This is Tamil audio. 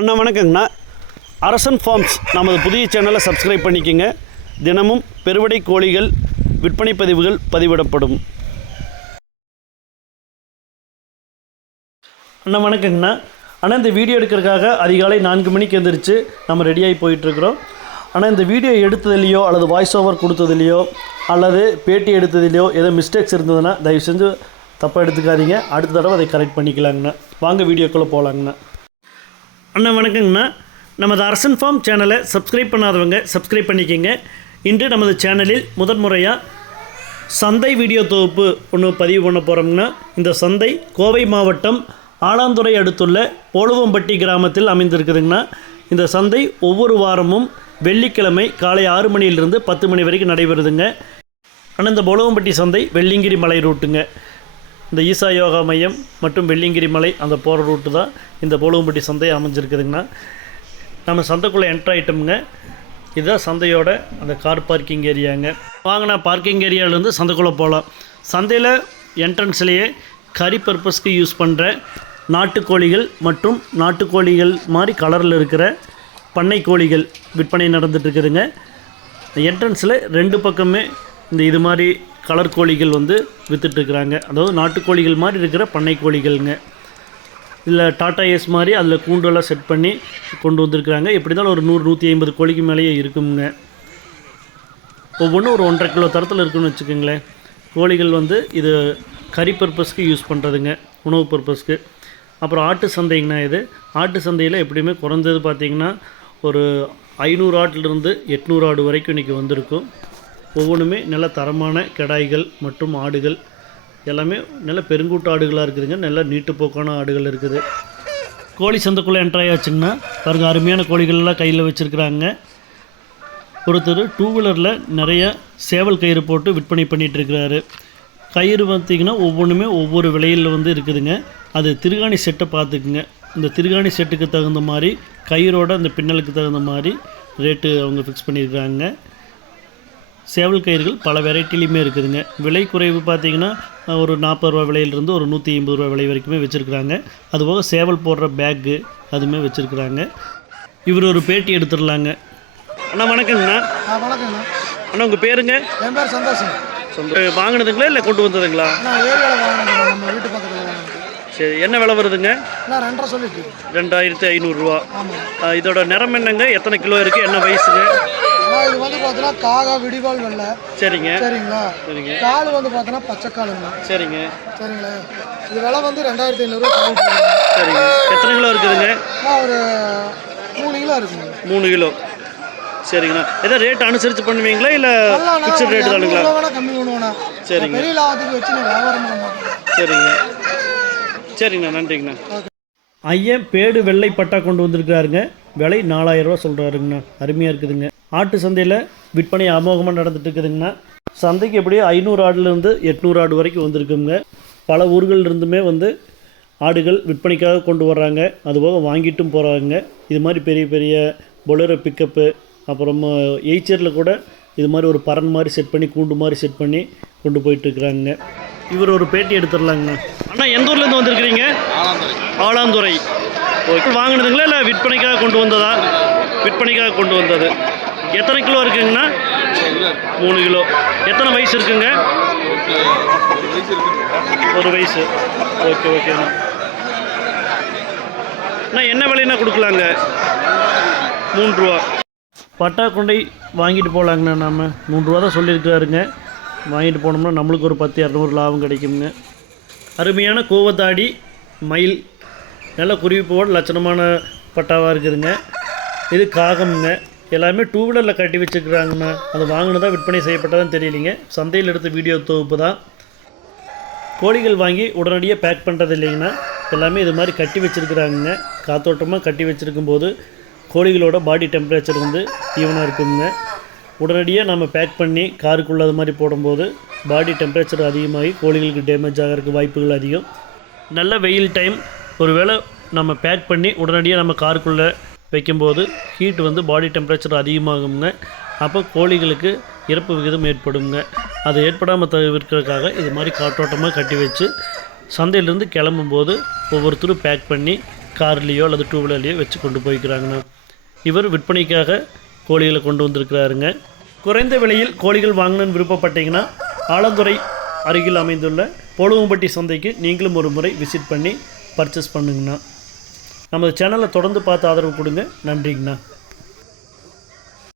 அண்ணா வணக்கங்கண்ணா. அரசன் ஃபார்ம்ஸ் நமது புதிய சேனலை சப்ஸ்கிரைப் பண்ணிக்கோங்க. தினமும் பெருவடை கோழிகள் விற்பனை பதிவுகள் பதிவிடப்படும். அண்ணா வணக்கங்கண்ணா. ஆனால் இந்த வீடியோ எடுக்கிறதுக்காக அதிகாலை 4 மணிக்கு எழுந்திரிச்சு நம்ம ரெடியாகி போயிட்டுருக்குறோம். ஆனால் இந்த வீடியோ எடுத்ததுலையோ அல்லது வாய்ஸ் ஓவர் கொடுத்ததுலையோ அல்லது பேட்டி எடுத்ததுலையோ ஏதோ மிஸ்டேக்ஸ் இருந்ததுன்னா தயவு செஞ்சு தப்பாக எடுத்துக்காதீங்க. அடுத்த தடவை அதை கரெக்ட் பண்ணிக்கலாங்கண்ணா. வாங்க வீடியோக்குள்ளே போகலாங்கண்ணா. அண்ணா வணக்கங்கண்ணா. நமது அரசன் ஃபார்ம் சேனலை சப்ஸ்கிரைப் பண்ணாதவங்க சப்ஸ்கிரைப் பண்ணிக்கோங்க. இன்று நமது சேனலில் முதன்முறையாக சந்தை வீடியோ தொகுப்பு ஒன்று பதிவு பண்ண போகிறோம்னா, இந்த சந்தை கோவை மாவட்டம் ஆலாந்துறை அடுத்துள்ள போலுவம்பட்டி கிராமத்தில் அமைந்திருக்குதுங்கண்ணா. இந்த சந்தை ஒவ்வொரு வாரமும் வெள்ளிக்கிழமை காலை 6 மணியிலிருந்து 10 மணி வரைக்கும் நடைபெறுதுங்க. ஆனால் இந்த போலுவம்பட்டி சந்தை வெள்ளிங்கிரி மலை ரூட்டுங்க. இந்த ஈசா யோகா மையம் மற்றும் வெள்ளிங்கிரி மலை அந்த போகிற ரூட்டு தான் இந்த போலுவம்பட்டி சந்தை அமைஞ்சிருக்குதுங்கண்ணா. நம்ம சந்தைக்குள்ளே என்ட்ரு ஆகிட்டோமுங்க. இதுதான் சந்தையோட அந்த கார் பார்க்கிங் ஏரியாங்க. வாங்கினா பார்க்கிங் ஏரியாவிலேருந்து சந்தைக்குள்ளே போகலாம். சந்தையில் என்ட்ரன்ஸ்லேயே கறி பர்பஸ்க்கு யூஸ் பண்ணுற நாட்டுக்கோழிகள் மற்றும் நாட்டுக்கோழிகள் மாதிரி கலரில் இருக்கிற பண்ணை கோழிகள் விற்பனை நடந்துகிட்ருக்குதுங்க. என்ட்ரன்ஸில் 2 பக்கமே இது மாதிரி கலர் கோழிகள் விற்றுட்ருக்குறாங்க. அதாவது நாட்டுக்கோழிகள் மாதிரி இருக்கிற பண்ணை கோழிகள்ங்க. இதில் டாட்டா ஏஸ் மாதிரி அதில் கூண்டெல்லாம் செட் பண்ணி கொண்டு வந்திருக்கிறாங்க. எப்படி இருந்தாலும் ஒரு 100-150 கோழிக்கு மேலேயே இருக்குங்க. ஒவ்வொன்றும் ஒரு 1.5 கிலோ தரத்தில் இருக்குன்னு வச்சுக்கோங்களேன். கோழிகள் இது கறி பர்பஸ்க்கு யூஸ் பண்ணுறதுங்க, உணவு பர்பஸ்க்கு. அப்புறம் ஆட்டு சந்தைங்கண்ணா. இது ஆட்டு சந்தையில் எப்படியுமே குறைஞ்சது பார்த்திங்கன்னா ஒரு 500 ஆட்டிலிருந்து 800 ஆடு வரைக்கும் இன்றைக்கி வந்திருக்கும். ஒவ்வொன்றுமே நல்ல தரமான கிடாய்கள் மற்றும் ஆடுகள் எல்லாமே நல்ல பெருங்கூட்டு ஆடுகளாக இருக்குதுங்க. நல்ல நீட்டுப்போக்கான ஆடுகள் இருக்குது. கோழி சந்தைக்குள்ளே என்ட்ராயாச்சுங்கன்னா பாருங்க, அருமையான கோழிகள்லாம் கையில் வச்சுருக்குறாங்க. ஒருத்தர் 2 வீலரில் நிறைய சேவல் கயிறு போட்டு விற்பனை பண்ணிகிட்ருக்கிறாரு. கயிறு பார்த்திங்கன்னா ஒவ்வொன்றுமே ஒவ்வொரு விலையில் இருக்குதுங்க. அது திருகாணி செட்டை பார்த்துக்குங்க. இந்த திருகாணி செட்டுக்கு தகுந்த மாதிரி கயிறோட அந்த பின்னலுக்கு தகுந்த மாதிரி ரேட்டு அவங்க ஃபிக்ஸ் பண்ணியிருக்காங்க. சேவல் கயிறுகள் பல வெரைட்டிலையுமே இருக்குதுங்க. விலை குறைவு பார்த்திங்கன்னா ஒரு 40 ரூபா விலையிலிருந்து ஒரு 150 ரூபா விலை வரைக்குமே வச்சுருக்குறாங்க. அதுபோக சேவல் போடுற பேக்கு அதுவுமே வச்சுருக்குறாங்க. இவர் ஒரு பேட்டி எடுத்துடலாங்க. அண்ணா வணக்கங்கண்ணா. வணக்கங்கண்ணா. அண்ணா உங்கள் பேருங்க? என் பேர் சந்தோஷம். வாங்கினதுங்களா இல்லை கொண்டு வந்ததுங்களா? ஏரியாவில் வாங்கினது, நம்ம வீட்டு பக்கத்தில் வாங்கினது. சரி, என்ன விலை வருதுங்க? 2.5 சொல்லிட்டு 2500 ரூபா. ஆமாம். இதோட நிறம் என்னங்க? எத்தனை கிலோ இருக்குது? என்ன வயசுங்க? இது பார்த்தீங்கன்னா காகா விடிவால் வெள்ளை. சரிங்க. சரிங்களா. சரிங்க. கால் பார்த்தீங்கன்னா பச்சைக்காலுங்க. சரிங்க. சரிங்களா. இது விலை 2500 ரூபா. சரிங்க. எத்தனை கிலோ இருக்குதுங்க? ஒரு 3 கிலோ இருக்குங்க. 3 கிலோ. சரிங்கண்ணா. எதாவது ரேட் அனுசரித்து பண்ணுவீங்களா இல்லை ஃபிக்ஸ்ட் ரேட்டு தானுங்களா? கம்மி பண்ணுவோண்ணா. சரிங்க. பெரிய லாபத்துக்கு வச்சு நான் வியாபாரம் பண்ண மாட்டேன். சரிங்க. சரிங்கண்ணா, நன்றிங்கண்ணா. ஐயன் பேடு வெள்ளை பட்டா கொண்டு வந்திருக்காருங்க. விலை 4000 ரூபா சொல்கிறாருங்கண்ணா. அருமையாக இருக்குதுங்க. ஆட்டு சந்தையில் விற்பனை அமோகமாக நடந்துட்டு இருக்குதுங்கண்ணா. சந்தைக்கு எப்படியும் 500 ஆடுலேருந்து 800 ஆடு வரைக்கும் வந்திருக்குங்க. பல ஊர்கள் இருந்துமே ஆடுகள் விற்பனைக்காக கொண்டு வர்றாங்க. அதுபோக வாங்கிட்டும் போகிறாங்க. இது மாதிரி பெரிய பெரிய பொலரோ பிக்கப்பு, அப்புறமா எய்ச்சரில் கூட இது மாதிரி ஒரு பரன் மாதிரி செட் பண்ணி கூண்டு மாதிரி செட் பண்ணி கொண்டு போயிட்டுருக்குறாங்க. இவர் ஒரு பேட்டி எடுத்துடலாங்கண்ணா. அண்ணா எந்த ஊர்லேருந்து வந்திருக்கிறீங்க? ஆலாந்துறை. ஓகே. வாங்கினதுங்களா இல்லை விற்பனைக்காக கொண்டு வந்ததா? விற்பனைக்காக கொண்டு வந்தது. எத்தனை கிலோ இருக்குங்கண்ணா? 3 கிலோ. எத்தனை வயசு இருக்குங்க? 1 வயசு. ஓகே ஓகேண்ணா. அண்ணா என்ன விலைன்னா கொடுக்கலாங்க? 3 ரூபா. பட்டா கொண்டை வாங்கிட்டு போகலாங்கண்ணா. நாம் 3 ரூபா தான் சொல்லியிருக்காருங்க. வாங்கிட்டு போனோம்னா நம்மளுக்கு ஒரு 10-200 லாபம் கிடைக்குங்க. அருமையான கோவத்தாடி மயில் நல்ல குருவிப்போட லட்சணமான பட்டாவாக இருக்குதுங்க. இது காகம்ங்க. எல்லாமே 2 வீலரில் கட்டி வச்சுருக்குறாங்கண்ணா. அது வாங்கினதா விற்பனை செய்யப்பட்டதான் தெரியலிங்க. சந்தையில் எடுத்த வீடியோ தொகுப்பு தான். கோழிகள் வாங்கி உடனடியாக பேக் பண்ணுறது இல்லைங்கண்ணா. எல்லாமே இது மாதிரி கட்டி வச்சுருக்குறாங்க. காத்தோட்டமாக கட்டி வச்சுருக்கும்போது கோழிகளோட பாடி டெம்பரேச்சர் ஈவனாக இருக்குங்க. உடனடியாக நம்ம பேக் பண்ணி காருக்குள்ளே அது மாதிரி போடும்போது பாடி டெம்பரேச்சர் அதிகமாகி கோழிகளுக்கு டேமேஜ் ஆகிறதுக்கு வாய்ப்புகள் அதிகம். நல்ல வெயில் டைம் ஒருவேளை நம்ம பேக் பண்ணி உடனடியாக நம்ம காருக்குள்ளே வைக்கும்போது ஹீட் பாடி டெம்பரேச்சர் அதிகமாகுங்க. அப்போ கோழிகளுக்கு இறப்பு விகிதம் ஏற்படுங்க. அது ஏற்படாமல் தவிர்க்கிறதுக்காக இது மாதிரி காற்றோட்டமாக கட்டி வச்சு சந்தையிலேருந்து கிளம்பும்போது ஒவ்வொருத்தரும் பேக் பண்ணி கார்லேயோ அல்லது டூ வீலர்லேயோ வச்சு கொண்டு போய்க்கிறாங்கண்ணா. இவர் விற்பனைக்காக கோழிகளை கொண்டு வந்திருக்கிறாருங்க. குறைந்த விலையில் கோழிகள் வாங்கணும்னு விருப்பப்பட்டீங்கன்னா ஆலந்துறை அருகில் அமைந்துள்ள போலுவம்பட்டி சந்தைக்கு நீங்களும் ஒரு முறை விசிட் பண்ணி பர்ச்சேஸ் பண்ணுங்கண்ணா. நம்ம சேனலை தொடர்ந்து பார்த்து ஆதரவு கொடுங்க. நன்றிங்கண்ணா.